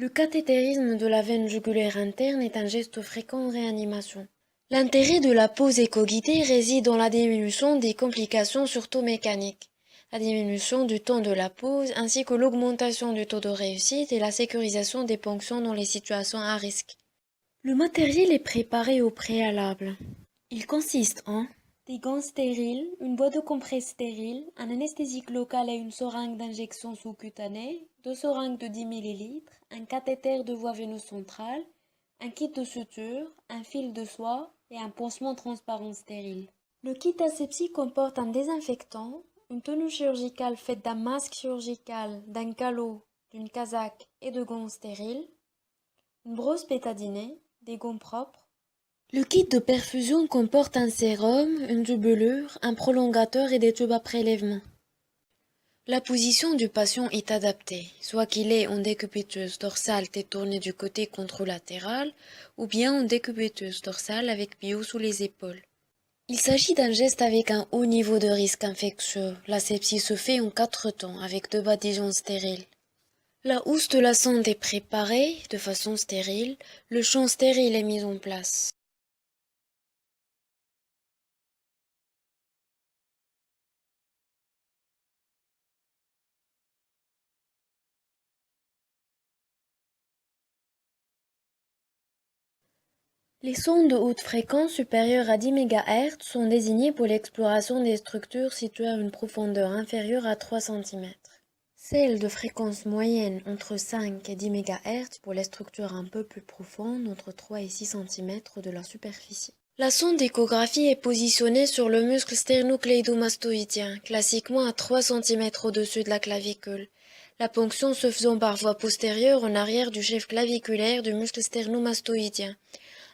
Le cathétérisme de la veine jugulaire interne est un geste fréquent en réanimation. L'intérêt de la pause éco-guidée réside dans la diminution des complications surtout mécaniques, la diminution du temps de la pause ainsi que l'augmentation du taux de réussite et la sécurisation des ponctions dans les situations à risque. Le matériel est préparé au préalable. Il consiste en des gants stériles, une boîte de compresse stérile, un anesthésique local et une seringue d'injection sous-cutanée, 2 seringues de 10 ml, un cathéter de voie veineuse centrale, un kit de suture, un fil de soie et un pansement transparent stérile. Le kit aseptique comporte un désinfectant, une tenue chirurgicale faite d'un masque chirurgical, d'un calot, d'une casaque et de gants stériles, une brosse bétadinée, des gants propres. Le kit de perfusion comporte un sérum, une tubulure, un prolongateur et des tubes à prélèvement. La position du patient est adaptée, soit qu'il est en décupiteuse dorsale tête tournée du côté contralatéral ou bien en décupiteuse dorsale avec pivot sous les épaules. Il s'agit d'un geste avec un haut niveau de risque infectieux. La sepsie se fait en 4 temps avec 2 badigeons stériles. La housse de la sonde est préparée de façon stérile, le champ stérile est mis en place. Les sondes de haute fréquence supérieures à 10 MHz sont désignées pour l'exploration des structures situées à une profondeur inférieure à 3 cm. Celles de fréquence moyenne entre 5 et 10 MHz pour les structures un peu plus profondes entre 3 et 6 cm de la superficie. La sonde d'échographie est positionnée sur le muscle sternocléidomastoïdien, classiquement à 3 cm au-dessus de la clavicule. La ponction se faisant par voie postérieure en arrière du chef claviculaire du muscle sternomastoïdien.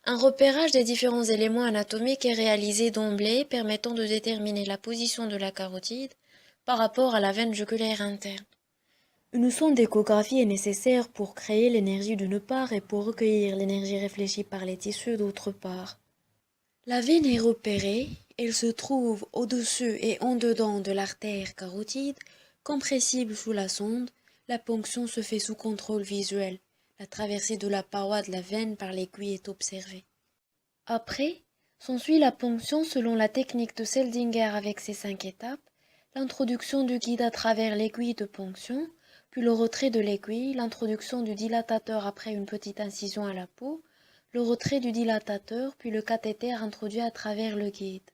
Un repérage des différents éléments anatomiques est réalisé d'emblée, permettant de déterminer la position de la carotide par rapport à la veine jugulaire interne. Une sonde d'échographie est nécessaire pour créer l'énergie d'une part et pour recueillir l'énergie réfléchie par les tissus d'autre part. La veine est repérée, elle se trouve au-dessus et en dedans de l'artère carotide, compressible sous la sonde, la ponction se fait sous contrôle visuel. La traversée de la paroi de la veine par l'aiguille est observée. Après, s'ensuit la ponction selon la technique de Seldinger avec ses 5 étapes, l'introduction du guide à travers l'aiguille de ponction, puis le retrait de l'aiguille, l'introduction du dilatateur après une petite incision à la peau, le retrait du dilatateur, puis le cathéter introduit à travers le guide.